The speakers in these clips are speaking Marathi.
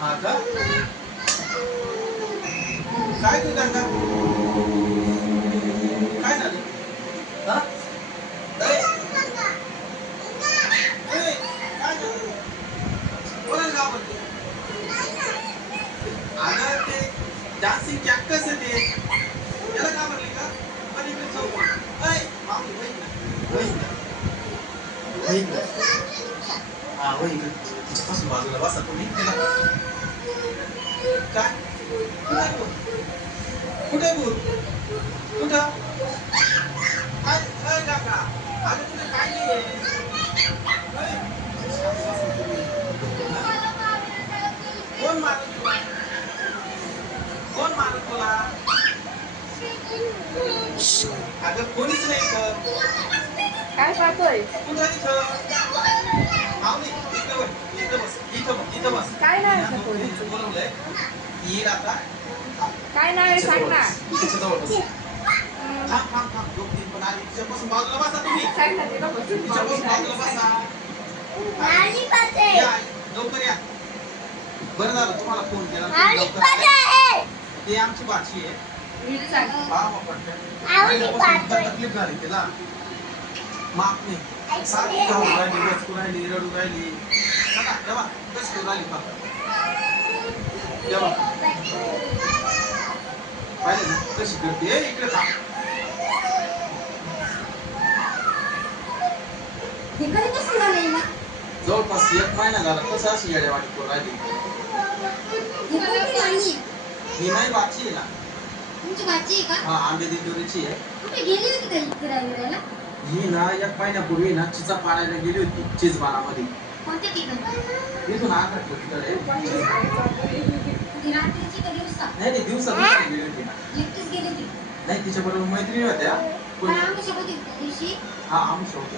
हा का काय तू काका काय झालं हा? ए, ए, काय झालं? कोणाला घाबरते? अगं ते डान्सिंग कॅक्टस आहे ते त्याला घाबरली का पण इकडे चौक ऐ, माऊली, वही इकडे. वही इकडे. वही इकडे. हा वही इकडे. तिच्यापासून बाजूला बसा तुम्ही त्याला काय कुठे भूत कुठे भूत कुठं काय काय काका अगं तुला काय नाही कोण मारत तुला अगं कोणीच नाही इथं. काय पाहतोय? कुठं इथं. माऊली इथं बस इथं बस इथं बस इथं बस. काय नाव आहे त्या इथं पोरीचं? बोलवलंय. येईल आता. काय नाव आहे? सांग ना. तिच्याजवळ बस. हम्म, थांब थांब थांब. दोन तीन पण आली तिच्यापासून बाजूला बसा तुम्ही. सांग ना तिला बसून तिच्यापासून बाजूला बसा. या लवकर या. बरं झालं तुम्हाला फोन केला. लवकर. ती आमची भाची आहे. इतका तकलीफ झाली तिला. माफ नाही. सारखी जाऊ राहिली बसू राहिली रडू राहिली. बघा, तेव्हा कशी करू राहिली पहा. तेव्हा. पाहिलं ना कशी करते ए, इकडे थांब. जवळपास एक महिना झाला कसं अशी येड्यावाटी करू राहिली? ही नाही वाची आहे ना हा आंबे दिंडोरीची आहे ही ना एक महिन्यापूर्वी ना चिचा पाडायला गेली होती चिजबानामध्ये इथून अर्धा किलोमीटर आहे नाही नाही दिवसात गेली होती ना नाही तिच्या बरोबर मैत्रिणी होत्या कोणी हा आमच्या होते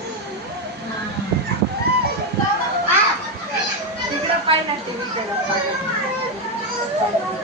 ना टीव्ही त्याला Thank you. अहो महिनाभर हॉस्पिटल